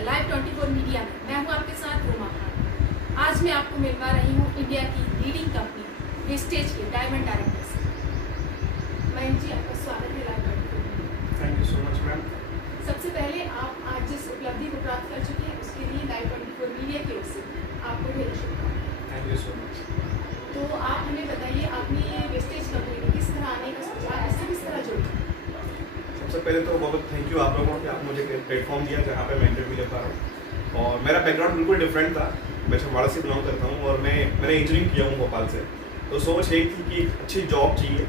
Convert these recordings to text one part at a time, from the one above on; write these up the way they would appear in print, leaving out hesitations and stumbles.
Channel live 24 media में मैं हूं आपके साथ रोमा खान। आज मैं आपको मिलवा रही हूं इंडिया की लीडिंग कंपनी वेस्टेज के डायमंड डायरेक्टर से। मयंक जी, आपका स्वागत है live 24। Thank you so much ma'am. सबसे पहले आप आज जिस उपलब्धि को प्राप्त कर चुके हैं उसके लिए लाइव 24 मीडिया की ओर से आपको ढेर शुभकामनाएं। Thank you so much. तो आप हमें बताइए, आपने ये वेस्टेज कंपनी में किस तरह आने का सोचा, इससे किस तरह जुड़े? सबसे पहले तो बहुत थैंक यू आप लोगों को कि आप मुझे प्लेटफॉर्म दिया जहाँ पे मैं इंटरव्यू ले पा रहा हूँ। और मेरा बैकग्राउंड बिल्कुल डिफरेंट था। मैं छिंदवाड़ा से बिलोंग करता हूँ और मैंने इंजीनियरिंग किया हूँ भोपाल से। तो सोच यही थी कि अच्छी जॉब चाहिए,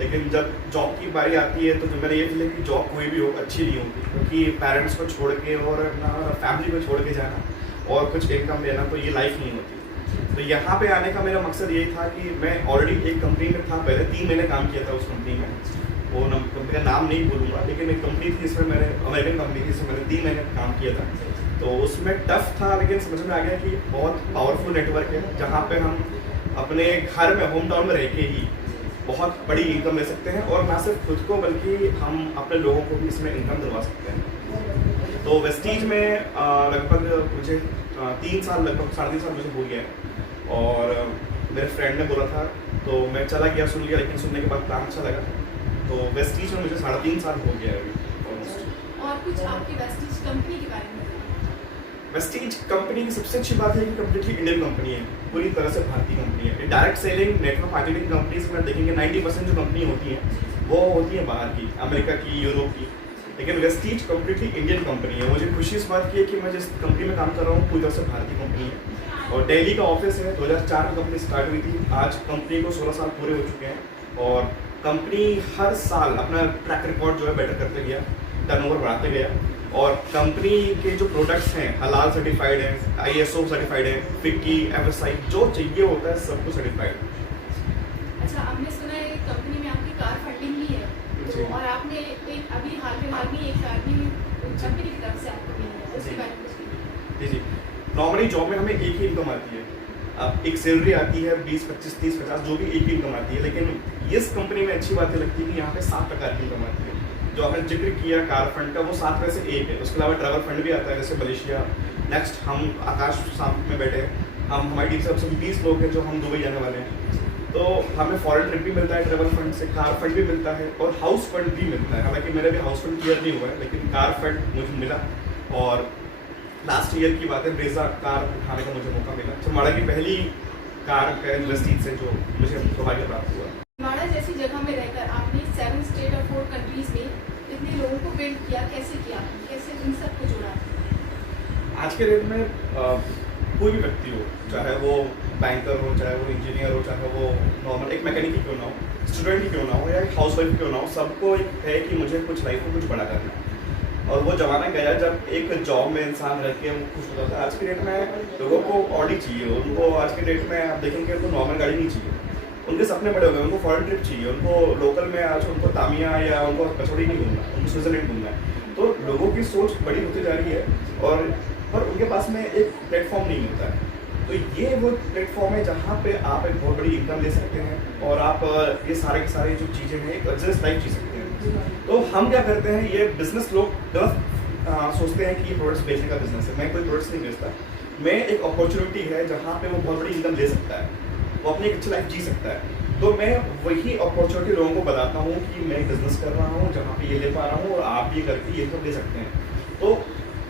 लेकिन जब जॉब की बारी आती है तो मैंने ये फील कि जॉब कोई भी हो अच्छी नहीं होती, क्योंकि पेरेंट्स को छोड़ के और अपना फैमिली को छोड़ के जाना और कुछ इनकम लेना, तो ये लाइफ नहीं होती। तो यहाँ पे आने का मेरा मकसद यही था कि मैं ऑलरेडी एक कंपनी में था, पहले 3 महीने काम किया था उस कंपनी में। वो कंपनी का नाम नहीं बोलूँगा, लेकिन एक कंपनी थी जिसमें मैंने, अमेरिकन कंपनी थी जिसमें मैंने 3 महीने काम किया था। तो उसमें टफ था, लेकिन समझ में आ गया कि बहुत पावरफुल नेटवर्क है जहाँ पे हम अपने घर में, होम टाउन में रह के ही बहुत बड़ी इनकम ले सकते हैं, और ना सिर्फ खुद को बल्कि हम अपने लोगों को भी इसमें इनकम दिलवा सकते हैं। तो वेस्टीज में लगभग मुझे 3 साल, लगभग 3.5 साल मुझे हो गया है। और मेरे फ्रेंड ने बोला था तो मैं चला गया, सुन लिया, लेकिन सुनने के बाद काम अच्छा लगा। तो वेस्टीज में मुझे 3.5 साल हो गया है अभी ऑलमोस्ट। और कुछ आपकी वेस्टेज कंपनी के बारे में बताइए। वेस्टीज कंपनी की सबसे अच्छी बात है कि कम्प्लीटली इंडियन कंपनी है, पूरी तरह से भारतीय कंपनी है। Direct selling, network marketing companies में देखेंगे 90% जो कंपनी होती है वो होती है बाहर की, अमेरिका की, यूरोप की। लेकिन वेस्टीज कम्प्लीटली इंडियन कंपनी है। मुझे खुशी इस बात की है कि मैं जिस कंपनी में काम कर रहा हूँ पूरी तरह से भारतीय कंपनी है। और दिल्ली का ऑफिस है। 2004 में कंपनी स्टार्ट हुई थी, आज कंपनी को 16 साल पूरे हो चुके हैं। और कंपनी हर साल अपना ट्रैक रिकॉर्ड जो है बेटर करते गया, टर्नओवर बढ़ाते गया। और कंपनी के जो प्रोडक्ट्स हैं हलाल सर्टिफाइड हैं, ISO सर्टिफाइड हैं, FICCI, FSI, जो चाहिए होता है सब कुछ सर्टिफाइड। अच्छा, हमने सुना है कंपनी में आपकी कार फंडिंग भी है, तो और आपने एक अभी हाल फिलहाल में एक कार भी कंपनी की तरफ से आपको मिली है, उसके बारे में कुछ बताइए। जी। नॉर्मली जॉब में हमें एक ही इनकम आती है। अब एक सैलरी आती है 20, 25, 30, 50, जो भी एक ही इनकम आती है। लेकिन इस कंपनी में अच्छी बात ये लगती है कि यहाँ पे 7 प्रकार की इनकम आती है। जो आपने जिक्र किया कार फंड का, वो 7 में से एक है। उसके अलावा ट्रैवल फंड भी आता है, जैसे मलेशिया। नेक्स्ट हम आकाश साथ में बैठे हैं, हमारी टीम से 20 लोग हैं जो हम दुबई जाने वाले हैं। तो हमें फॉरेन ट्रिप भी मिलता है ट्रैवल फंड से, कार फंड भी मिलता है और हाउस फंड भी मिलता है। हालांकि मेरे भी हाउस फंड क्लियर नहीं हुआ है, लेकिन कार फंड मुझे मिला। और लास्ट ईयर की बात है, ब्रेजा कार उठाने का मुझे मौका मिला। छिंदवाड़ा की पहली कार का वेस्टीज से जो मुझे सौभाग्य प्राप्त हुआ। छिंदवाड़ा जैसी जगह में रहकर आपने 7 स्टेट और 4 कंट्रीज में इतने लोगों को बिल्ड किया, कैसे किया, कैसे इन सबको जोड़ा? आज के डेट में कोई भी व्यक्ति हो, चाहे वो बैंकर हो, चाहे वो इंजीनियर हो, चाहे वो नॉर्मल एक मैकेनिक ही क्यों ना हो, स्टूडेंट ही क्यों ना हो, या एक हाउस वाइफ क्यों ना हो, सबको एक है कि मुझे कुछ लाइफ में कुछ बड़ा करना है। और वो जमाना गया जब एक जॉब में इंसान रह के वो खुश होता था। आज की डेट में लोगों को ऑडी चाहिए, उनको आज की डेट में आप देखेंगे तो नॉर्मल गाड़ी नहीं चाहिए, उनके सपने बड़े हो गए, उनको फॉरेन ट्रिप चाहिए, उनको लोकल में आज उनको तामिया या उनको कचौड़ी नहीं घूमना, उनको स्विट्जरलैंड घूमना है। तो लोगों की सोच बड़ी होती जा रही है और पर उनके पास में एक प्लेटफॉर्म नहीं होता है। तो ये वो प्लेटफॉर्म है जहाँ पे आप एक बहुत बड़ी इनकम ले सकते हैं और आप ये सारे के सारे जो चीज़ें हैं एक लग्जरियस लाइफ जी सकते हैं। तो हम क्या करते हैं, ये बिजनेस लोग गलत सोचते हैं कि ये प्रोडक्ट्स बेचने का बिजनेस है। मैं कोई प्रोडक्ट्स नहीं बेचता, मैं एक अपॉर्चुनिटी है जहाँ पे वो बहुत बड़ी इनकम ले सकता है, वो अपनी एक अच्छी लाइफ जी सकता है। तो मैं वही अपॉर्चुनिटी लोगों को बताता हूँ कि मैं बिजनेस कर रहा हूँ जहाँ पे ये ले पा रहा हूँ और आप ये करके ये इनकम ले सकते हैं। तो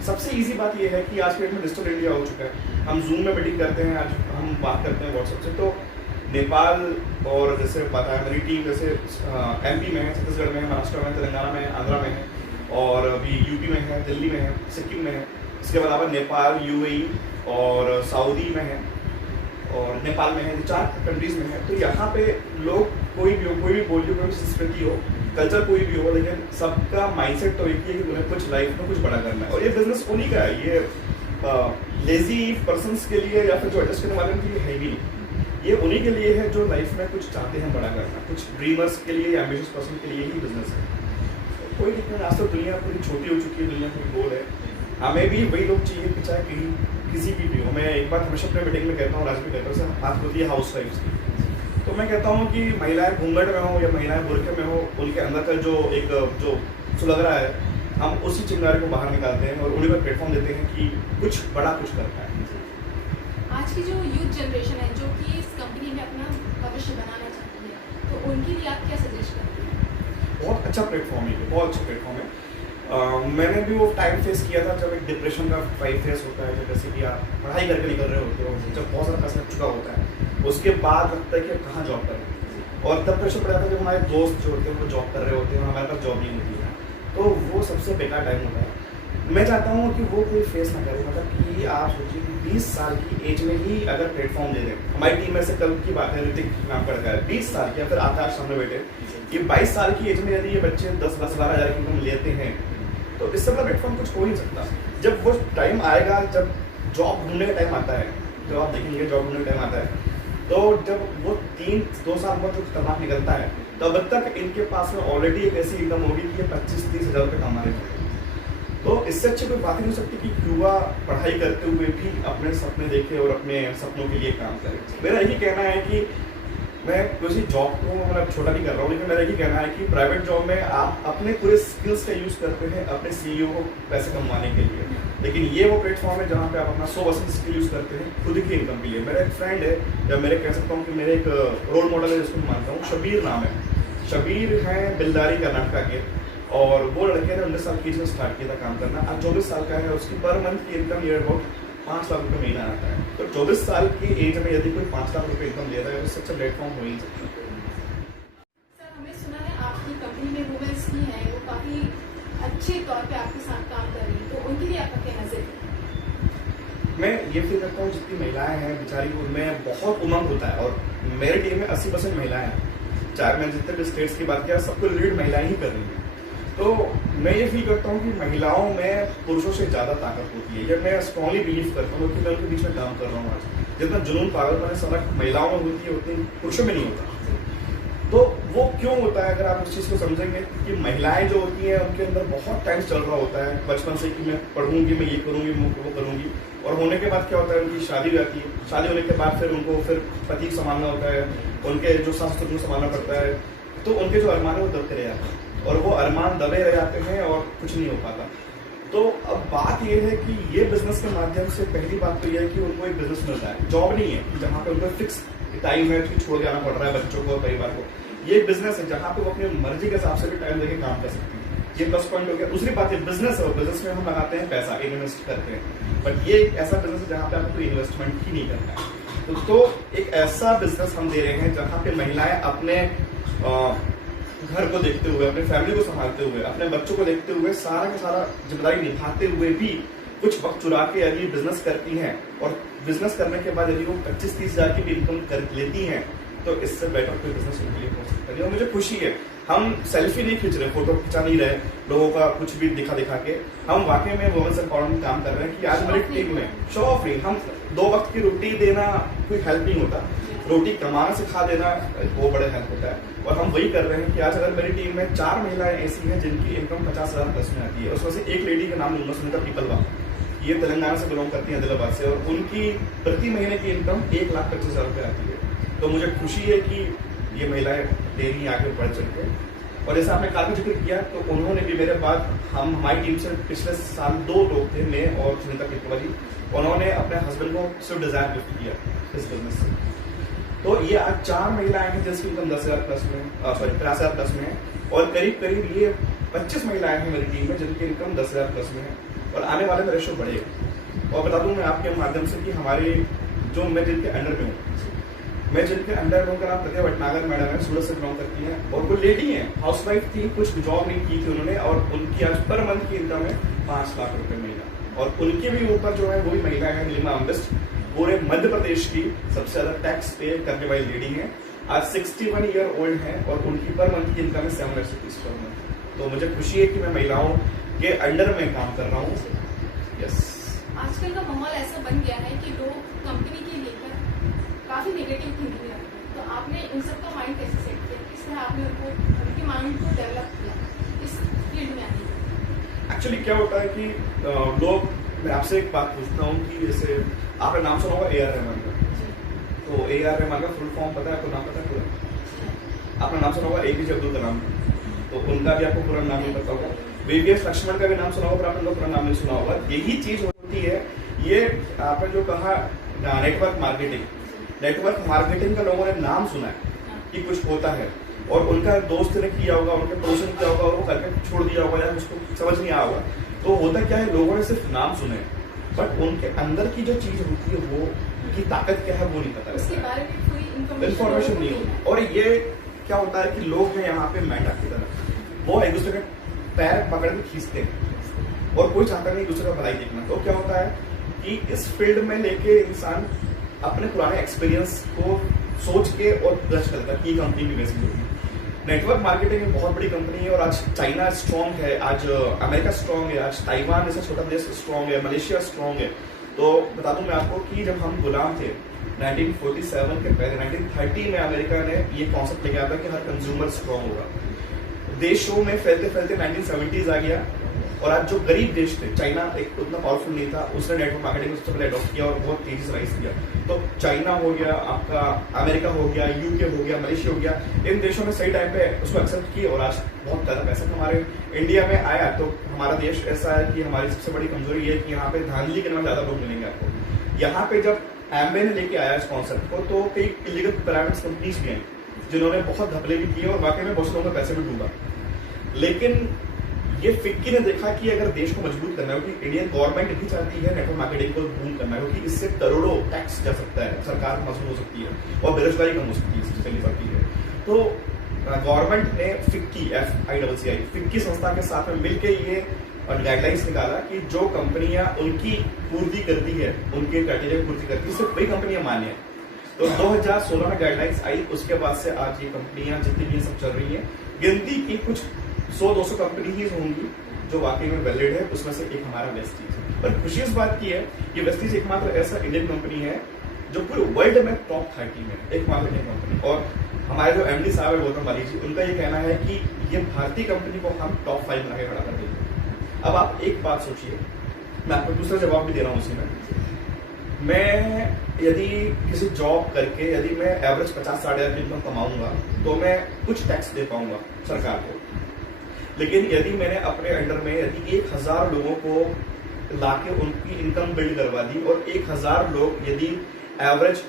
सबसे इजी बात ये है कि आज के डेट में डिजिटल इंडिया हो चुका है। हम जूम में मीटिंग करते हैं, आज हम बात करते हैं व्हाट्सएप से। तो नेपाल और जैसे बताया मेरी टीम, जैसे MP में है, छत्तीसगढ़ में है, महाराष्ट्र में, तेलंगाना में है, आंध्रा में है, और अभी UP में है, दिल्ली में है, सिक्किम में है। इसके अलावा नेपाल, UAE और सऊदी में है और नेपाल में है, 4 कंट्रीज़ में है। तो यहाँ पे लोग कोई भी हो, कोई भी बोलियो, कोई भी संस्कृति हो, कल्चर कोई भी हो, लेकिन सबका माइंडसेट तो एक ही है कि उन्हें कुछ लाइफ में कुछ बड़ा करना है। और ये बिजनेस उन्हीं का है, ये लेजी पर्सन्स के लिए या फिर जो एडजस्ट करने वाले के लिए है भी नहीं। ये उन्हीं के लिए है जो लाइफ में कुछ चाहते हैं बड़ा करना, कुछ ड्रीमर्स के लिए या एम्बिशियस पर्सन के लिए ही बिजनेस है। तो कोई दिक्कत नहीं। आज तो दुनिया पूरी छोटी हो चुकी है, दुनिया कोई गोल है। हमें भी वही लोग चाहिए कि चाहे कहीं किसी की भी हो। मैं एक बात हमेशा अपने मीटिंग में कहता हूँ, राज भी कहता हूँ, से बात होती है हाउस वाइफ्स की। तो मैं कहता हूँ कि महिलाएं घूंघट में हो या महिलाएं बुरखे में हो, उनके अंदर का जो एक जो सुलग रहा है, हम उसी चिंगारी को बाहर निकालते हैं और उन्हीं को प्लेटफॉर्म देते हैं कि कुछ बड़ा कुछ करता है। आज की जो यूथ जनरेशन है जो कि इस कंपनी में अपना भविष्य बनाना चाहती है, तो उनके लिए आप क्या सजेस्ट करते हैं? बहुत अच्छा प्लेटफॉर्म है, बहुत अच्छा प्लेटफॉर्म है। मैंने भी वो टाइम फेस किया था जब एक डिप्रेशन का टाइम फेस होता है, जब जैसे कि आप पढ़ाई करके निकल रहे होते हो, जब बहुत सारा पैसा लग चुका होता है, उसके बाद लगता है कि अब कहाँ जॉब करें, और तब प्रेशर पड़ जाता है जब हमारे दोस्त जो होते हैं वो जॉब कर रहे होते हैं और हमारे पास जॉब नहीं होती है, तो वो सबसे बेकार टाइम होता है। मैं चाहता हूँ कि वो कोई फेस ना करे, मतलब कि आप सोचिए कि 20 साल की एज में ही अगर प्लेटफॉर्म दे दें। हमारी टीम में से कल की बात है, ऋतिक नाम का लड़का है 20 साल की, फिर आकाश सामने बैठे, ये 22 साल की एज में यदि ये बच्चे 10-12 हज़ार की इनकम लेते हैं, तो इससे बड़ा प्लेटफॉर्म कुछ हो ही नहीं सकता। जब वो टाइम आएगा, जब जॉब ढूंढने का टाइम आता है, जब आप देखेंगे जॉब ढूंढने का टाइम आता है, तो जब वो 2 साल बाद जो खतरनाक निकलता है, तब तक इनके पास में ऑलरेडी एक ऐसी इनकम होगी कि ये 25-30 हज़ार रुपये कमा रहे हैं। तो इससे अच्छी कोई बात ही नहीं हो सकती कि युवा पढ़ाई करते हुए भी अपने सपने देखे और अपने सपनों के लिए काम करे। मेरा यही कहना है कि मैं किसी जॉब को मतलब छोटा नहीं कर रहा हूँ, लेकिन मेरा यही कहना है कि प्राइवेट जॉब में आप अपने पूरे स्किल्स का यूज़ करते हैं अपने सीईओ को पैसे कमाने के लिए, लेकिन ये वो प्लेटफॉर्म है जहाँ पे आप अपना 100% स्किल यूज़ करते हैं खुद की इनकम के लिए। मेरा एक फ्रेंड है, या मेरे कह सकता हूँ कि मेरे एक रोल मॉडल है जिसको मैं मानता हूँ, शबीर नाम है। शबीर हैं बिल्दारी कर्नाटका के, और वो लड़के ने 19 साल की एज में स्टार्ट किया था काम करना। आज 24 साल का है, उसकी पर मंथ की इनकम नियर अबाउट 5 लाख रुपये महीना आता है। तो 24 साल की एज में यदि कोई 5 लाख रुपये इनकम ले रहा है, उससे अच्छा प्लेटफॉर्म हो ही नहीं सकता। सर, हमने सुना है आपकी कंपनी में वुमेन्स की हैं, वो काफ़ी अच्छे तौर पे आपके साथ काम कर रही है, तो उनके लिए आपका क्या नजर है? मैं ये फील करता हूँ जितनी महिलाएं हैं बेचारी, उनमें बहुत उमंग होता है, और मेरी टीम में 80% महिलाएं हैं। चाहे मैंने जितने भी स्टेट्स की बात किया, सबको लीड महिलाएं ही कर रही हैं। तो मैं ये फील करता हूँ कि महिलाओं में पुरुषों से ज़्यादा ताकत होती है, ये मैं स्ट्रॉन्गली बिलीव करता हूँ, क्योंकि मैं उनके बीच में काम कर रहा हूँ। आज जितना जुनून पागलपन सड़क महिलाओं में होती है उतनी पुरुषों में नहीं होता। तो वो क्यों होता है, अगर आप उस चीज़ को समझेंगे कि महिलाएं जो होती हैं उनके अंदर बहुत टाइम चल रहा होता है बचपन से कि मैं पढ़ूंगी, मैं ये करूंगी, मैं वो करूंगी, और होने के बाद क्या होता है, उनकी शादी हो जाती है। शादी होने के बाद फिर उनको फिर पति को संभालना होता है, उनके जो सास ससुर को संभालना पड़ता है, तो उनके जो अरमान है वो दबते रह जाते हैं, और वो अरमान दबे रह जाते हैं और कुछ नहीं हो पाता। तो अब बात ये है कि ये बिजनेस के माध्यम से पहली बात तो ये है कि उनको एक बिजनेस मिलता है, जॉब नहीं है जहाँ पे उनको फिक्स टाइम है कि छोड़ के आना पड़ रहा है बच्चों को और परिवार को। ये बिजनेस है जहाँ पे वो अपनी मर्जी के हिसाब से भी टाइम देके काम कर सकती है। ये प्लस पॉइंट हो गया। दूसरी बात, ये बिजनेस है और बिजनेस में हम लगाते हैं पैसा, इन्वेस्ट करते हैं, बट ये एक ऐसा बिजनेस है जहाँ पे आपको कोई इन्वेस्टमेंट ही नहीं करना है। तो एक ऐसा बिजनेस हम दे रहे हैं जहाँ पे महिलाएं अपने घर को देखते हुए, अपने फैमिली को संभालते हुए, अपने बच्चों को देखते हुए, सारा का सारा जिम्मेदारी निभाते हुए भी कुछ वक्त चुरा के यदि बिजनेस करती हैं, और बिजनेस करने के बाद यदि वो 25-30 हज़ार की भी इनकम कर लेती हैं, तो इससे बेटर कोई बिजनेस उनके लिए हो सकता है। और मुझे खुशी है, हम सेल्फी नहीं खींच रहे, फोटो खिंचा नहीं रहे लोगों का कुछ भी दिखा के, हम वाकई में वुमेन्स एम्पावरमेंट काम कर रहे हैं कि आज हमारी टीम में शो ऑफ नहीं, हम 2 वक्त की रोटी देना कोई हेल्प नहीं होता, रोटी कमाना सिखा देना वो बड़े हेल्प होता है। और हम वही कर रहे हैं कि आज अगर मेरी टीम में 4 महिलाएं ऐसी हैं जिनकी इनकम 50,000 प्लस में आती है, उसमें से एक लेडी का नाम लूंगा, सुनीता पीपलवा, ये तेलंगाना से बिलोंग करती है, हैदराबाद से, और उनकी प्रति महीने की इनकम 1,25,000 रुपये आती है। तो मुझे खुशी है कि ये महिलाएं दे रही आगे बढ़ चल के। और जैसे आपने काफी जिक्र किया, तो उन्होंने भी मेरे बाद, हमारी टीम से पिछले साल 2 लोग थे, मैं और सुनीता पीपलवा जी, उन्होंने अपने हस्बैंड को स्विफ्ट डिजायर गिफ्ट किया इस बिजनेस से। तो ये आज 4 महिलाएं हैं जिसकी इनकम 10,000 प्लस में, सॉरी 50,000 प्लस में है, और करीब ये 25 महिलाएं हैं मेरी टीम में जिनकी इनकम 10,000 प्लस में है, और आने वाले में रेशो बढ़ेगा। और बता दूं मैं आपके माध्यम से कि हमारे जो मैं जिनके अंडर में हूँ, मैं जिनके अंडर में उनका नाम प्रतिभा भटनागर मैडम है, सूरत से बिलोंग करती हैं, और वो लेडी हैं, हाउस वाइफ थी, कुछ जॉब नहीं की थी उन्होंने, और उनकी आज पर मंथ की इनकम है 5 लाख रुपए महीना। और उनके भी ऊपर जो है वो भी महिला है, नीलिमा अम्बिस्ट, पूरे मध्य प्रदेश की सबसे ज्यादा टैक्स पे करने वाली लेडी है, आज 61 ईयर ओल्ड है, और उनकी पर मंथ की इनकम है 7 लाख रुपीज पर मंथ। तो मुझे खुशी है कि मैं महिलाओं के अंडर में काम कर रहा हूँ। यस, आजकल का माहौल ऐसा बन गया है कि लोग कंपनी के लेकर काफी नेगेटिव थिंकिंग रखते हैं, तो आपने इन सब का माइंड कैसे सेट किया, किस तरह आपने उनके माइंड को डेवलप किया इस फील्ड में आने के? एक्चुअली क्या होता है कि लोग, मैं आपसे एक बात पूछता हूँ कि जैसे आपने नाम सुना होगा AR रहमान का, तो AR रहमान का फुल फॉर्म पता है आपको, नाम पता है पूरा? आपने नाम सुना होगा APJ अब्दुल कलाम, तो उनका भी आपको पूरा नाम नहीं पता होगा। वीवीएस लक्ष्मण का भी नाम सुना होगा, आपने लोग का नाम नहीं सुना होगा। यही चीज होती है, ये आपने जो कहा नेटवर्क मार्केटिंग, नेटवर्क मार्केटिंग का लोगों ने नाम सुना है कि कुछ होता है, और उनका दोस्त ने किया होगा, उनके पड़ोसी ने किया होगा, और वो करके छोड़ दिया होगा, या उसको समझ नहीं आया होगा। तो होता क्या है, लोगों ने सिर्फ नाम सुने, बट उनके अंदर की जो चीज होती है वो की ताकत क्या है वो नहीं पता उसके रहता बारे में कोई इन्फॉर्मेशन नहीं होती। और ये क्या होता है कि लोग हैं यहाँ पे मेंढक की तरह, वो एक दूसरे के पैर पकड़ के खींचते हैं, और कोई चाहता नहीं दूसरे का भलाई देखना। तो क्या होता है कि इस फील्ड में लेके इंसान अपने पुराने एक्सपीरियंस को सोच के और जज करता है कि कंपनी भी वैसी होगी। नेटवर्क मार्केटिंग एक बहुत बड़ी कंपनी है, और आज चाइना स्ट्रॉन्ग है, आज अमेरिका स्ट्रॉन्ग है, आज ताइवान जैसा छोटा देश स्ट्रॉन्ग है, मलेशिया स्ट्रॉन्ग है। तो बता दूं मैं आपको कि जब हम गुलाम थे 1947 के पहले 1930 में अमेरिका ने ये कॉन्सेप्ट लेके आया था कि हर कंज्यूमर स्ट्रॉन्ग होगा। देशों में फैलते फैलते 1970s आ गया, और आज जो गरीब देश थे, चाइना एक उतना पावरफुल नहीं था, उसने नेटवर्क मार्केटिंग सबसे पहले अडॉप्ट किया और बहुत तेजी से राइज किया। तो चाइना हो गया, आपका अमेरिका हो गया, यूके हो गया, मलेशिया हो गया, इन देशों ने सही टाइम पे उसको एक्सेप्ट किया, और आज बहुत ज्यादा पैसा कमा रहे हैं। इंडिया में आया तो हमारा देश ऐसा है कि हमारी सबसे बड़ी कमजोरी ये है कि यहाँ पे धांधली करने में ज्यादा लोग मिलेंगे आपको। यहाँ पे जब एम्बे ने लेके आया इस कॉन्सेप्ट को, तो कई इलीगल प्राइवेट कंपनीज भी हैं जिन्होंने बहुत घपले भी किए, और वाकई में बहुत लोगों का पैसे भी डूबा। लेकिन ये फिक्की ने देखा कि अगर देश को मजबूत करना है, क्योंकि इंडियन गवर्नमेंट भी चाहती है नेटवर्क मार्केटिंग को बूम करना है, क्योंकि इससे करोड़ों टैक्स जा सकता है, सरकार मजबूत हो सकती है, और बेरोजगारी कम हो सकती है, इससे पहली बात है। तो गवर्नमेंट ने फिक्की संस्था के साथ में मिलकर ये गाइडलाइंस निकाला कि जो कंपनियां उनकी पूर्ति करती है, उनके क्राइटेरिया पूर्ति करती है, सिर्फ वही कंपनियां मान्य है। तो 2016 में गाइडलाइंस आई, उसके बाद से आज ये कंपनियां जितनी भी सब चल रही है, गिनती की कुछ 100-200 कंपनी ही होंगी जो वाकई में वैलिड है, उसमें से एक हमारा वेस्टीज है। पर खुशी इस बात की है कि वेस्टीज एकमात्र ऐसा इंडियन कंपनी है जो पूरे वर्ल्ड में टॉप 30 में एकमात्र इंडियन कंपनी। और हमारे जो एमडी साहब है गौतम बाली जी, उनका ये कहना है कि ये भारतीय कंपनी को हम टॉप 5 बना के खड़ा कर देंगे। अब आप एक बात सोचिए, मैं आपको दूसरा जवाब भी दे रहा हूँ उसी में। मैं यदि किसी जॉब करके यदि मैं एवरेज 50-60 हज़ार की इनकम कमाऊंगा तो मैं कुछ टैक्स दे पाऊंगा सरकार को। लेकिन यदि मैंने अपने अंडर में यदि 1000 लोगों को लाके उनकी इनकम बिल्ड करवा दी, और 1000 लोग यदि एवरेज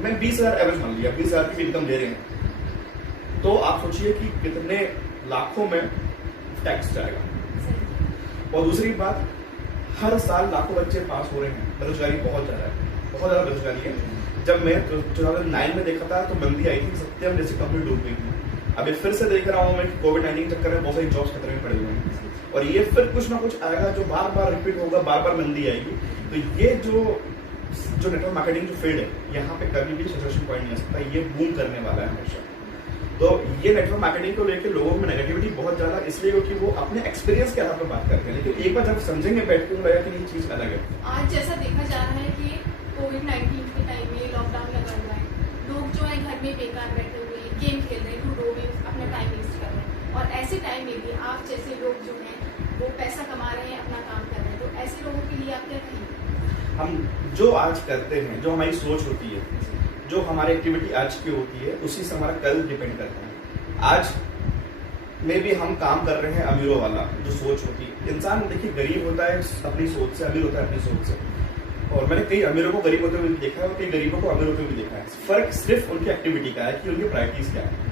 मैं 20,000 एवरेज मान लिया, 20,000 की इनकम दे रहे हैं, तो आप सोचिए कि कितने लाखों में टैक्स जाएगा। और दूसरी बात, हर साल लाखों बच्चे पास हो रहे हैं, बेरोजगारी बहुत ज्यादा है, बहुत ज्यादा बेरोजगारी है। जब मैं 2009 में देखा था तो मंदी आई थी, सत्यम जैसी कंपनी डूब गई थी। अभी फिर से देख रहा हूँ मैं कि कोविड-19 के चक्कर में बहुत सारी जॉब्स खतरे में पड़े हुए हैं, और ये फिर कुछ ना कुछ आएगा जो बार बार रिपीट होगा, बार बार मंदी आएगी। तो ये जो नेटवर्क मार्केटिंग जो फील्ड है, यहाँ पे कभी भी सैचुरेशन पॉइंट नहीं आ सकता, ये बूम करने वाला है हमेशा। तो ये नेटवर्क मार्केटिंग को लेकर लोगों में नेगेटिविटी बहुत ज्यादा इसलिए क्योंकि वो अपने एक्सपीरियंस के आधार पर बात करते हैं, लेकिन एक बार जब समझेंगे बैठ के लगा कि ये चीज अलग है। आज जैसा देखा जा रहा है कि कोविड-19 के टाइम में लॉकडाउन लगा हुआ है, लोग जो है घर में बेकार बैठे हुए हैं, गेम खेल रहे हैं, लूडो में अपना टाइम वेस्ट कर रहे हैं, और ऐसे टाइम में भी आप जैसे लोग जो हैं वो पैसा कमा रहे हैं, अपना काम कर रहे हैं, तो ऐसे लोगों के लिए आप क्या कहेंगे? हम जो आज करते हैं, जो हमारी सोच होती है, जो हमारी एक्टिविटी आज की होती है, उसी से हमारा कल डिपेंड करता है। आज में भी हम काम कर रहे हैं अमीरों वाला जो सोच होती है। इंसान देखिए गरीब होता है अपनी सोच से, अमीर होता है अपनी सोच से, और मैंने कई अमीरों को गरीब होते हुए भी देखा है और कई गरीबों को अमीर होते हुए भी देखा है। फर्क सिर्फ उनकी एक्टिविटी का है कि उनकी प्रायोरिटीज क्या है।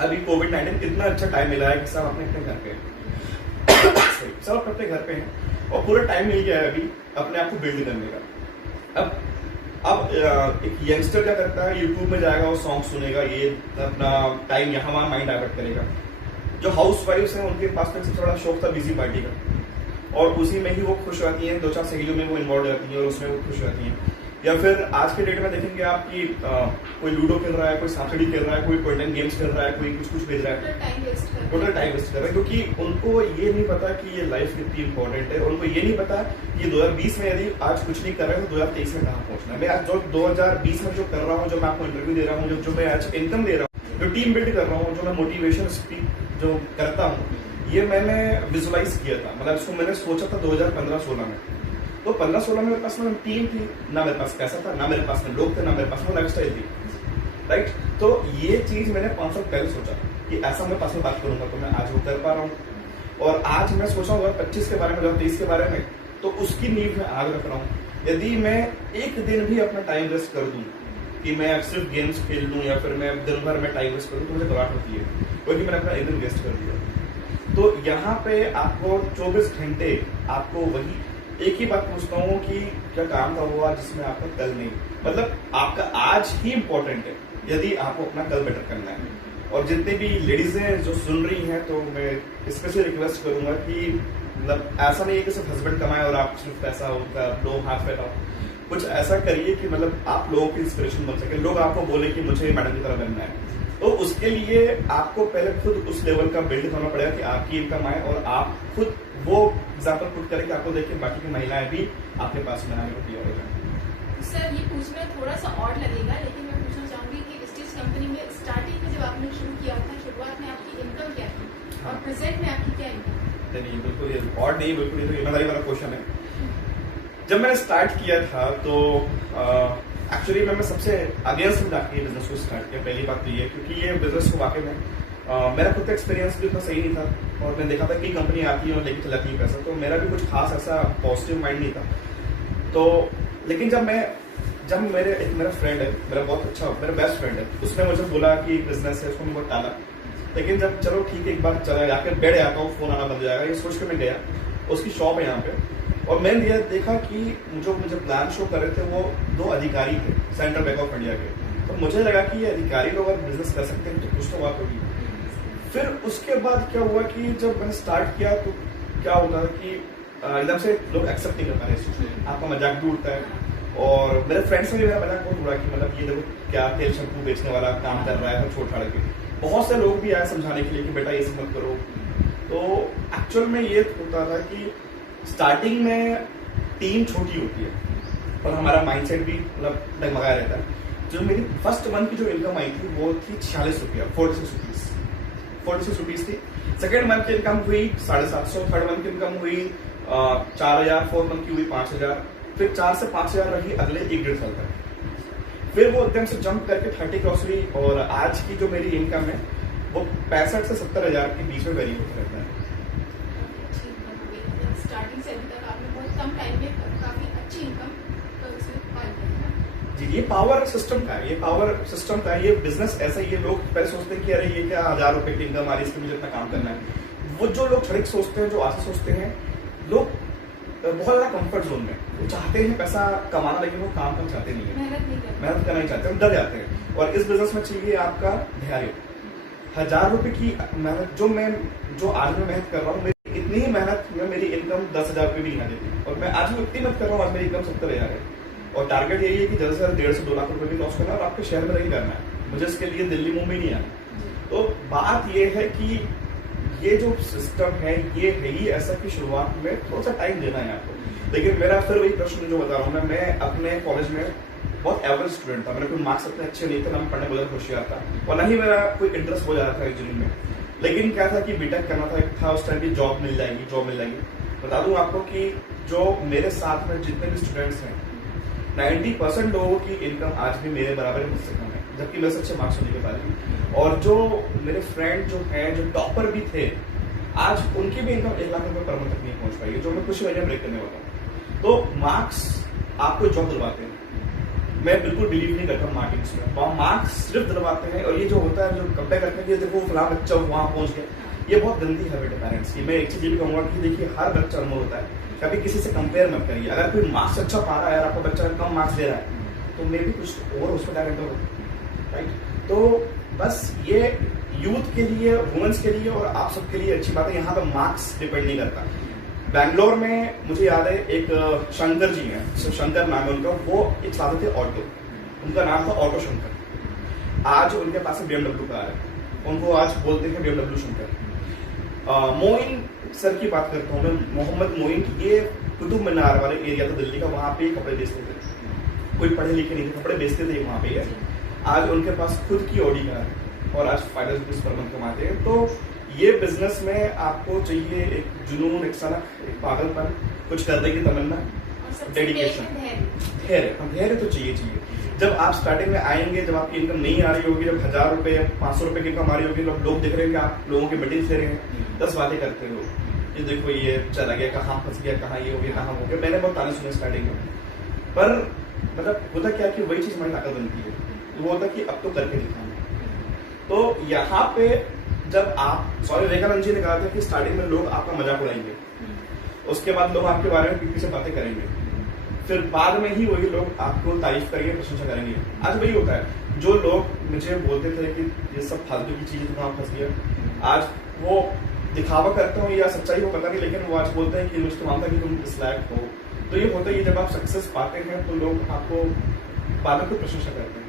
अभी कोविड-19 इतना अच्छा टाइम मिला है कि सब अपने अपने घर पे हैं सब अपने घर पे हैं, और पूरा टाइम मिल गया है अभी अपने आप को बिल्ड करने का। अब एक यंगस्टर क्या करता है, यूट्यूब में जाएगा, वो सॉन्ग सुनेगा, ये अपना टाइम यहाँ वहाँ माइंड डाइवर्ट करेगा। जो हाउस वाइफ्स हैं उनके पास में सबसे बड़ा शौक था बिजी पार्टी का, और उसी में ही वो खुश रहती हैं, 2-4 सहेलियों में वो इन्वॉल्व रहती हैं और उसमें वो खुश रहती हैं। या फिर आज के डेट में देखेंगे आप कि कोई लूडो खेल रहा है, कोई सांप-सीढ़ी खेल रहा है, कोई कॉन्टेंट गेम्स खेल रहा है, कोई कुछ भेज रहा है, टोटल टाइम वेस्ट कर रहा है, क्योंकि उनको ये नहीं पता कि ये लाइफ कितनी इंपॉर्टेंट है। उनको ये नहीं पता कि 2020 में यदि आज कुछ नहीं कर रहे हो तो 2023 में कहाँ पहुंचना है। मैं आज जो 2020 में जो कर रहा हूँ, जो मैं आपको इंटरव्यू दे रहा हूँ, जो मैं आज इनकम दे रहा हूँ, जो टीम बिल्ड कर रहा हूँ, जो मैं मोटिवेशन स्पीक जो करता हूँ, ये मैंने विजुअलाइज किया था। मतलब इसको मैंने सोचा था 2015-16 में। तो 15-16 में मेरे पास में टीम थी, ना मेरे पास पैसा था, ना मेरे पास में लोग थे, ना मेरे पास में लाइफस्टाइल थी, राइट। तो ये चीज मैंने 5 साल पहले सोचा कि ऐसा मैं पास में बात करूंगा तो मैं आज वो कर पा रहा हूँ। और आज मैं सोच रहा हूँ 2025 के बारे में, 2023 के बारे में, तो उसकी नींव मैं आज रख रहा हूँ। यदि मैं एक दिन भी अपना टाइम वेस्ट कर दूँ कि मैं सिर्फ गेम्स खेल लूँ या फिर मैं दिन भर में टाइम वेस्ट कर दूँ, तो मुझे घबराहट होती है क्योंकि मैंने अपना एक दिन वेस्ट कर दिया। तो यहाँ पे आपको 24 घंटे आपको वही एक ही बात पूछता हूँ कि क्या काम था हुआ जिसमें आपका कल नहीं, मतलब आपका आज ही इम्पोर्टेंट है यदि आपको अपना कल बेटर करना है। और जितनी भी लेडीज हैं जो सुन रही हैं, तो मैं स्पेशली रिक्वेस्ट करूंगा कि मतलब ऐसा नहीं है कि सिर्फ हस्बैंड कमाए और आप सिर्फ पैसा उनका लोग हाथ फैलाओ, कुछ ऐसा करिए कि मतलब आप लोगों की इंस्पिरेशन बन सके, लोग आपको बोले कि मुझे मैडम की तरह बनना है। तो उसके लिए आपको पहले खुद उस लेवल का बिल्ड करना पड़ेगा कि आपकी इनकम आए और आप खुद वो एग्जाम्पल पुट करें कि आपको देखिए बाकी की महिलाएं भी आपके पास में आने को तैयार हो जाए। सर ये पूछना थोड़ा सा ऑड लगेगा, लेकिन मैं पूछना चाहूंगी कि स्टेज कंपनी में स्टार्टिंग में जब आपने शुरू किया था, शुरुआत में आपकी इनकम क्या थी और प्रेजेंट में आपकी क्या इनकम? नहीं बिल्कुल ये ऑड नहीं, बिल्कुल ये तो ईमानदारी वाला क्वेश्चन है। जब मैंने स्टार्ट किया था तो एक्चुअली मैं सबसे अगेंस्ट में जाके बिजनेस को स्टार्ट किया। पहली बात तो ये क्योंकि ये बिजनेस को वाकई में मेरा खुद का एक्सपीरियंस भी उतना सही नहीं था और मैंने देखा था कि कंपनी आती है और लेके चलाती है पैसा, तो मेरा भी कुछ खास ऐसा पॉजिटिव माइंड नहीं था। तो लेकिन जब मेरा फ्रेंड है, मेरा बहुत अच्छा, मेरा बेस्ट फ्रेंड है, उसने मुझे बोला कि बिजनेस है, उसको मैं बहुत टाला। लेकिन जब चलो ठीक है एक बार चला जाकर बैठ जाता हूँ, फोन आना बंद हो जाएगा, ये सोच के मैं गया। उसकी शॉप है यहाँ पे और मैंने ये देखा कि जो मुझे प्लान शो कर रहे थे वो 2 अधिकारी थे सेंट्रल बैंक ऑफ इंडिया के। तो मुझे लगा कि ये अधिकारी लोग अगर बिजनेस कर सकते हैं तो कुछ तो बात होगी। फिर उसके बाद क्या हुआ कि जब मैंने स्टार्ट किया तो क्या होता है कि एकदम से लोग एक्सेप्ट नहीं कर पा रहे, आपका मजाक भी उड़ता है। और मेरे फ्रेंड्स में भी मेरा मजाक बहुत उड़ा कि मतलब ये देखो क्या तेल शैम्पू बेचने वाला काम कर रहा है, छोड़ छाड़ के। बहुत से लोग भी आए समझाने के लिए कि बेटा ये सब मत करो। तो एक्चुअल में ये होता था कि स्टार्टिंग में टीम छोटी होती है और हमारा माइंडसेट भी मतलब डगमगाया रहता है। जो मेरी फर्स्ट मंथ की जो इनकम आई थी वो थी 46 रुपया, 46 रुपीज थी। सेकेंड मंथ की इनकम हुई 750, थर्ड मंथ की इनकम हुई 4000, फोर्थ मंथ की हुई 5000, फिर 4 से 5000 रही अगले 1-1.5 साल तक। फिर वो एकदम से जंप करके 30 क्रॉस हुई और आज की जो मेरी इनकम है वो 65 से 70 हजार के बीच में वेरी होता रहता है। स्टार्टिंग से अभी तक आपने बहुत कम टाइम में काफी अच्छी इनकम पाई है। जी ये पावर सिस्टम का है, ये पावर सिस्टम का है, ये बिजनेस ऐसा ही है। लोग पहले सोचते हैं कि अरे ये क्या 1000 रुपए की इनकम आ रही है, इसमें मुझे इतना काम करना है। वो जो लोग क्षणिक सोचते हैं, जो आशा सोचते हैं, लोग बहुत ज्यादा कंफर्ट जोन में वो चाहते हैं पैसा कमाना, लेकिन वो काम करना चाहते नहीं है, मेहनत करना नहीं चाहते, हम डर जाते हैं। और इस बिजनेस में चाहिए आपका धैर्य। 1000 रुपए की मेहनत जो आज मैं मेहनत कर रहा हूँ, इतनी ही मेहनत में मेरी इनकम 10,000 रुपए भी नहीं आ जाती। और मैं आज भी उतनी मेहनत कर रहा हूँ, आज मेरी इनकम 70,000 है। और टारगेट यही है कि जल्द से जल्द 1.5 से 2 लाख रुपए भी लॉस करना है और आपके शहर में नहीं करना है। मुझे इसके लिए दिल्ली मुंबई नहीं आना। तो बात यह है कि ये जो सिस्टम है ये है ही ऐसा कि शुरुआत में थोड़ा सा टाइम देना है आपको। लेकिन मेरा फिर वही प्रश्न जो बता रहा हूँ मैं अपने कॉलेज में बहुत एवरेज स्टूडेंट था, मेरे कोई मार्क्स इतने अच्छे नहीं थे, ना मैं पढ़ने बहुत होशियार था और ना ही मेरा कोई इंटरेस्ट हो जाता था इंजीनियरिंग में। लेकिन क्या था कि बीटेक करना था उस टाइम की जॉब मिल जाएगी। बता दूं आपको कि जो मेरे साथ में जितने भी स्टूडेंट्स हैं 90% लोगों की इनकम आज भी मेरे बराबर मुझसे कम है, जबकि मेरे से अच्छे मार्क्स होने के बाद। और जो मेरे फ्रेंड जो हैं जो टॉपर भी थे, आज उनकी भी इनकम 1 लाख रुपए पर मंथ तक नहीं पहुंच पाई है, जो मैं कुछ महीने ब्रेक करने वाला हूँ। तो मार्क्स आपको जॉब दिलवाते हैं, मैं बिल्कुल बिलीव नहीं करता मार्केटिंग्स में। मार्क्स सिर्फ दिलवाते हैं और ये जो होता है जो कंपेयर करते हैं कि देखो फलां बच्चा वहां पहुंच गया, ये बहुत गंदी हैबिट है पेरेंट्स की। मैं एक चीज ये भी कहूंगा कि देखिए हर बच्चा अनमोल होता है, कभी किसी से कंपेयर मत करिए। अगर कोई मार्क्स अच्छा पा रहा है, अगर आपका बच्चा कम मार्क्स ले रहा है तो मे भी कुछ और उसमें टैलेंट होगा, राइट। तो बस ये यूथ के लिए, वुमेन्स के लिए और आप सबके लिए अच्छी बात है, यहाँ पे मार्क्स डिपेंड नहीं करता। बैंगलोर में मुझे याद है एक शंकर जी हैं, शंकर नाम है उनका, वो एक साधु थे ऑटो, उनका नाम था ऑटो शंकर। आज उनके पास BMW कार है, उनको आज बोलते हैं BMW शंकर। मोइन सर की बात करता हूँ मैं, मोहम्मद मोइन, ये कुतुब मीनार वाले एरिया था दिल्ली का, वहाँ पे कपड़े बेचते थे, कोई पढ़े लिखे नहीं थे, कपड़े बेचते थे वहाँ पे। आज उनके पास खुद की ऑडी कार है और आज 5 रुपीज पर मंथ कमाते हैं। तो ये बिजनेस में आपको चाहिए एक जुनून, एक सनक, एक पागलपन, कुछ करने की तमन्ना, डेडिकेशन, धैर्य तो चाहिए। जब आप स्टार्टिंग में आएंगे, जब आपकी इनकम नहीं आ रही होगी, जब 1000 रुपए 500 रुपए की इनकम आ रही होगी, जब लोग देख रहे हैं कि आप लोगों की मीटिंग्स ले रहे हैं, 10 बातें करते हो, कि देखो ये चला गया, कहाँ फंस गया, कहाँ ये हो गया, कहाँ हो गया। मैंने बहुत ताने सुने स्टार्टिंग में, पर मतलब होता क्या कि वही चीज़ हमारी ताकत बनती है। वो होता कि अब तो करके दिखाना। तो यहाँ पे जब आप, स्वामी विवेकानंद जी ने कहा था कि स्टार्टिंग में लोग आपका मजाक उड़ाएंगे, उसके बाद लोग आपके बारे में पीछे से बातें करेंगे, फिर बाद में ही वही लोग आपको तारीफ करेंगे, प्रशंसा करेंगे। आज वही होता है, जो लोग मुझे बोलते थे कि ये सब फालतू की चीजें, तो कहाँ फंस गया, आज वो दिखावा करते हो या सच्चाई हो पता नहीं, लेकिन वो आज बोलते हैं कि मुझे तो मानता कि तुम इस लायक हो। तो ये होता है, जब आप सक्सेस पाते हैं तो लोग आपको बाद में प्रशंसा करते हैं।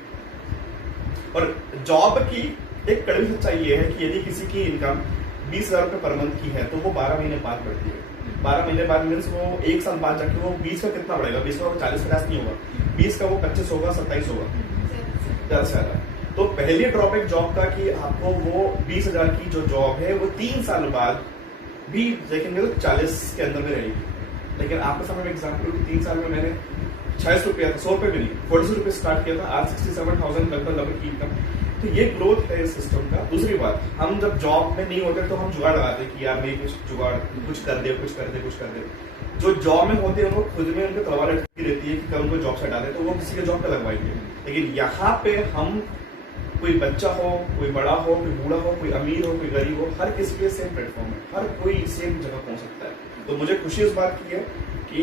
और जॉब की एक कड़वी सच्चाई ये है कि यदि किसी की इनकम 20,000 रुपये पर मंथ की है तो वो 12 महीने बाद बढ़ती है। 12 महीने बाद मीन्स वो 1 साल बाद जाके वो 20 का कितना बढ़ेगा, 20 का 40-50 नहीं होगा, 20 का वो 25 होगा, 27 होगा, ज्यादा से ज्यादा। तो पहली ड्रॉबैक जॉब का कि आपको वो 20,000 की जो जॉब है वो 3 साल बाद भी देखेंगे तो 40 के अंदर में रहेगी। लेकिन आपके सामने एग्जाम्पल, 3 साल में मैंने 600 रुपया, 100 रुपये भी नहीं, 40 रुपये स्टार्ट किया था, आज 67,000 लगभग की इनकम। तो ये ग्रोथ है इस सिस्टम का। दूसरी बात, हम जब जॉब में नहीं होते तो हम जुगाड़ लगाते कि यार नहीं कुछ जुगाड़, कुछ कर दे, कुछ कर दे, कुछ कर दे। जो जॉब में होते हैं उनको खुद में उनकी तलवार अटकी रहती है कि कल उनको जॉब से हटा दे, तो वो किसी के जॉब पे लगवाएंगे। लेकिन यहाँ पे हम, कोई बच्चा हो, कोई बड़ा हो, कोई बूढ़ा हो, कोई अमीर हो, कोई गरीब हो, हर किसी के सेम प्लेटफॉर्म है, हर कोई सेम जगह पहुंच सकता है। तो मुझे खुशी इस बात की है कि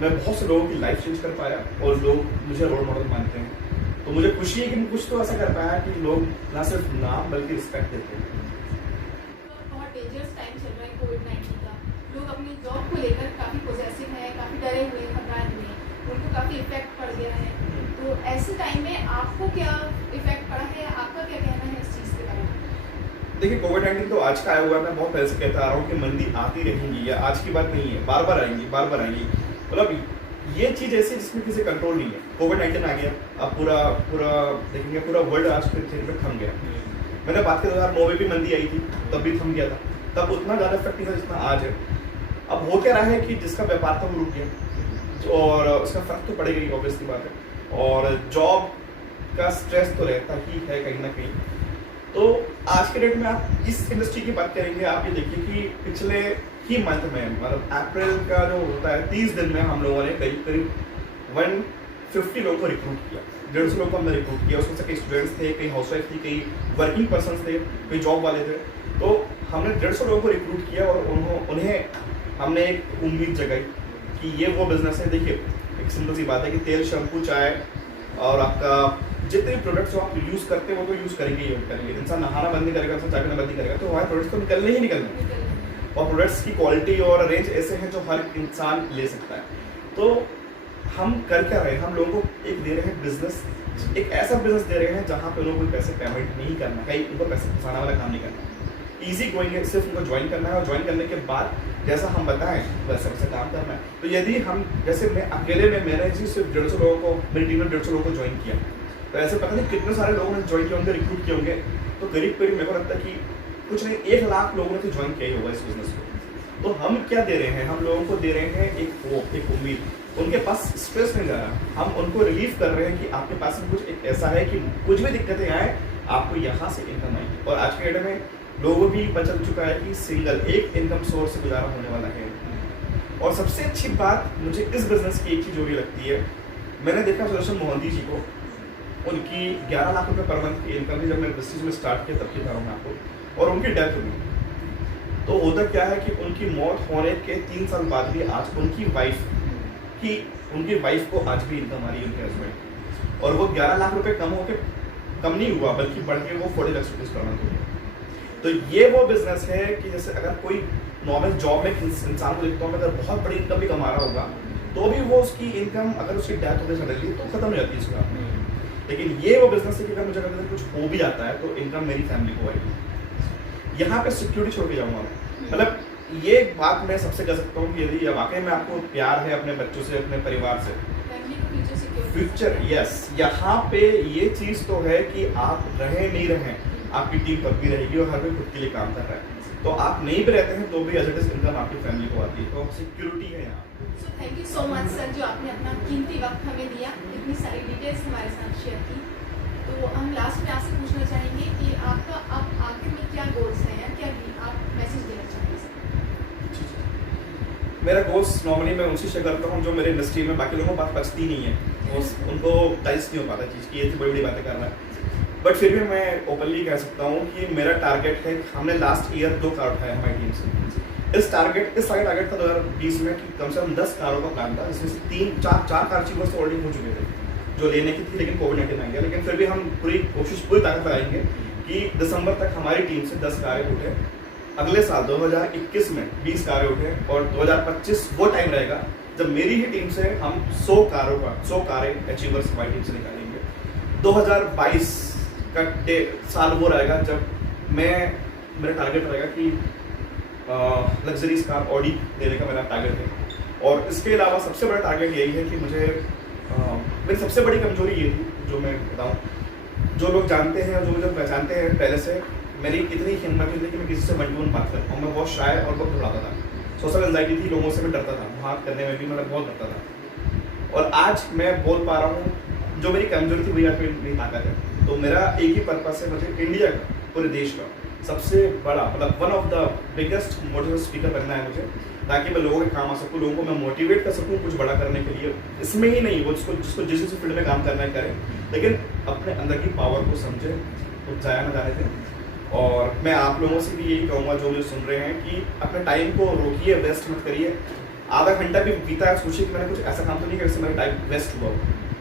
मैं बहुत से लोगों की लाइफ चेंज कर पाया और लोग मुझे रोल मॉडल मानते हैं। तो मुझे खुशी है कि मैं कुछ तो ऐसा कर पाया कि लोग ना सिर्फ नाम बल्कि रिस्पेक्ट देते हैं। बहुत डेंजरस टाइम चल रहा है कोविड-19 का। लोग अपनी जॉब को लेकर काफ़ी पॉजिटिव हैं, काफ़ी डरे हुए, घबराए हुए हैं, उनको काफ़ी इफेक्ट पड़ गया है। तो ऐसे टाइम में आपको क्या इफेक्ट पड़ा है, आपका क्या कहना है इस चीज़ के बारे में? देखिए, कोविड-19 तो आज का आया हुआ है। मैं बहुत पहले से कहता आ रहा हूँ कि मंदी आती रहेंगी, या आज की बात नहीं है, बार बार आएंगी, बार बार आएंगी। मतलब ये चीज ऐसी जिसमें किसी कंट्रोल नहीं है। कोविड-19 आ गया, अब पूरा देखेंगे, पूरा वर्ल्ड आज फिर थम गया। मैंने बात की 2009 में भी मंदी आई थी, तब भी थम गया था, तब उतना ज्यादा इफेक्ट नहीं था जितना आज है। अब हो क्या रहा है कि जिसका व्यापार था वो रुक गया, और उसका फर्क तो पड़ेगा ही, ऑब्वियस की बात है। और जॉब का स्ट्रेस तो रहता ही है कहीं ना कहीं। तो आज के डेट में आप इस इंडस्ट्री की बात करेंगे, आप ये देखिए कि पिछले ही मंथ में, मतलब अप्रैल का जो होता है, 30 दिन में हम लोगों ने करीब 150 लोगों को रिक्रूट किया, 150 लोगों को हमने रिक्रूट किया। उसमें से कई स्टूडेंट्स थे, कई हाउसवाइफ थी, कई वर्किंग पर्सन थे, कई जॉब वाले थे। तो हमने 150 लोगों को रिक्रूट किया और उन्हें हमने एक उम्मीद जगाई कि ये वो बिजनेस है। देखिए, एक सिंपल सी बात है कि तेल, शैम्पू, चाय और आपका जितने भी प्रोडक्ट्स आप यूज़ करते हैं वो तो यूज़ करेंगे ही करेंगे। इंसान नहाना बंद नहीं करेगा, चाय पीना बंद नहीं करेगा, तो हमारे प्रोडक्ट्स तो निकलने ही निकलने। और प्रोडक्ट्स की क्वालिटी और रेंज ऐसे हैं जो हर इंसान ले सकता है। तो हम कर क्या रहे हैं, हम लोगों को एक दे रहे हैं बिजनेस, एक ऐसा बिजनेस दे रहे हैं जहाँ पे उन्हें कोई पैसे पेमेंट नहीं करना, कहीं उनको पैसे फंसाने वाला काम नहीं करना। ईजी गोइंग है, सिर्फ उनको ज्वाइन करना है और ज्वाइन करने के बाद जैसा हम बताएं वैसे वैसे काम करना है। तो यदि हम, जैसे मैं अकेले में, मैंने जी सिर्फ 150 लोगों को, मेरी टीम में 150 लोगों को ज्वाइन किया, तो ऐसे पता नहीं कितने सारे लोगों ने ज्वाइन किया होंगे, रिक्रूट किए होंगे। तो करीब मेरे को लगता है कि कुछ नहीं 1 लाख लोगों ने तो ज्वाइन किया ही होगा इस बिजनेस को। तो हम क्या दे रहे हैं, हम लोगों को दे रहे हैं एक होप, एक उम्मीद। उनके पास स्ट्रेस नहीं जा रहा, हम उनको रिलीफ कर रहे हैं कि आपके पास में कुछ एक ऐसा है कि कुछ भी दिक्कतें आए आपको यहाँ से इनकम आएगी। और आज के डेट में लोगों भी पता चल चुका है कि सिंगल एक इनकम सोर्स से गुजारा होने वाला है। और सबसे अच्छी बात मुझे इस बिजनेस की एक चीज जो भी लगती है, मैंने देखा सुदर्शन मोहंती जी को, उनकी 11 लाख रुपए पर मंथ की इनकम थी जब मैंने बिजनेस में स्टार्ट किया, तब की बता रहा हूँ आपको, और उनकी डेथ हुई। तो होता क्या है कि उनकी मौत होने के 3 साल बाद भी आज उनकी वाइफ को आज भी इनकम आ रही है, उनके हस्बैंड, और वो 11 लाख रुपए कम नहीं हुआ, बल्कि बढ़ के वो 40 लाख रुपये पर मंथ हो गया। तो ये वो बिजनेस है कि जैसे अगर कोई नॉर्मल जॉब में इंसान को देखता हूँ, अगर बहुत बड़ी इनकम भी कमा रहा होगा तो भी वो उसकी इनकम, अगर उसकी डेथ हो गई सडनली तो खत्म हो जाती है उसका। लेकिन ये वो बिजनेस है कि अगर मुझे अगर कुछ हो भी जाता है तो इनकम मेरी फैमिली को आएगी। यहाँ पे सिक्योरिटी छोड़ के जाऊँगा मैं, मतलब ये बात मैं सबसे कह सकता हूँ कि यदि वाकई में आपको प्यार है अपने बच्चों से, अपने परिवार से, फ्यूचर, यस, यहाँ पे ये चीज तो है कि आप रहे नहीं रहे, आपकी टीम तब भी रहेगी और हर कोई खुद के लिए काम कर रहा है। तो आप नहीं भी रहते हैं तो भी एज इट इज इनकम आपकी फैमिली को आती है, तो सिक्योरिटी है यहाँ। So thank you so much sir, जो आपने अपना कीमती वक्त हमें दिया, इतनी सारी डिटेल्स हमारे साथ शेयर की। तो हम लास्ट में आपसे पूछना चाहेंगे कि आपका अब आखिर में क्या गोल्स हैं या क्या आप मैसेज देना चाहेंगे सर? मेरा गोल्स नॉर्मली मैं उनसे शेयर करता हूँ जो मेरे इंडस्ट्री में बाकी लोगों को बात बचती नहीं है, उनको डाइजेस्ट नहीं हो पाता चीज़ की ये बड़ी बड़ी बातें कर रहा है। बट फिर भी मैं ओपनली कह सकता हूँ कि मेरा टारगेट है, हमने लास्ट ईयर 2 कार उठाया हमारी टीम से। इस टारगेट था 2020 में कि कम से कम 10 कारों का प्लान था, जिसमें से 4 कार अचीवर्स तो ऑलरेडी हो चुके थे जो लेने की थी, लेकिन कोविड-19 आ गया। लेकिन फिर भी हम पूरी ताकत लगाएंगे कि दिसंबर तक हमारी टीम से 10 कारें उठे, अगले साल 2021 में 20 कारें उठे, और 2025 वो टाइम रहेगा जब मेरी ही टीम से हम 100 कारें अचीवर्स हमारी टीम से निकालेंगे। 2022 का साल वो रहेगा जब मेरा टारगेट रहेगा कि लग्जरीज कार ऑडी देने का मेरा टारगेट है। और इसके अलावा सबसे बड़ा टारगेट यही है कि मुझे मेरी सबसे बड़ी कमजोरी ये थी, जो मैं बताऊँ, जो लोग जानते हैं और जो मुझे पहचानते हैं पहले से, मेरी इतनी हिम्मत नहीं थी कि मैं किसी से 1-to-1 बात कर पाऊँ। मैं बहुत शाय और बहुत घबराता था, सोशल एंजाइटी थी, लोगों से मैं डरता था, बात करने में भी मतलब बहुत डरता था। और आज मैं बोल पा रहा हूँ, जो मेरी कमजोरी थी वही आज मेरी ताकत है। तो मेरा एक ही पर्पस है, मुझे इंडिया का, पूरे देश का सबसे बड़ा मतलब one of the biggest motivational speaker बनना है मुझे, ताकि मैं लोगों के काम आ सकूँ, लोगों को मैं मोटिवेट कर सकूँ कुछ बड़ा करने के लिए। इसमें ही नहीं, वो जिसको जिस फील्ड में काम करना है करें, लेकिन अपने अंदर की पावर को समझे, तो जाया ना जाने दें। और मैं आप लोगों से भी यही कहूँगा जो मुझे सुन रहे हैं कि अपने टाइम को रोकिए, वेस्ट मत करिए। आधा घंटा भी बीता है, सोचिए कि मैंने कुछ ऐसा काम तो नहीं किया जिससे मेरा टाइम वेस्ट हुआ हो।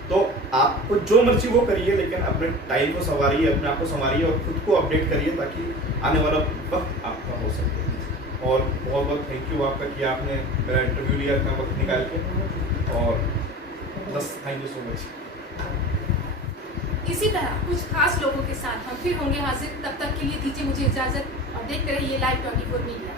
तो आपको जो मर्जी वो करिए, लेकिन अपने टाइम को संवारिए, अपने आप को संवारिए और खुद को अपडेट करिए, ताकि आने वाला वक्त आपका हो सके। और बहुत बहुत थैंक यू आपका कि आपने मेरा इंटरव्यू लिया इतना वक्त निकाल के, और बस थैंक यू सो मच। इसी तरह कुछ खास लोगों के साथ हम फिर होंगे हाजिर। तब तक के लिए दीजिए मुझे इजाज़त और देखते रहिए Live 24 मीडिया।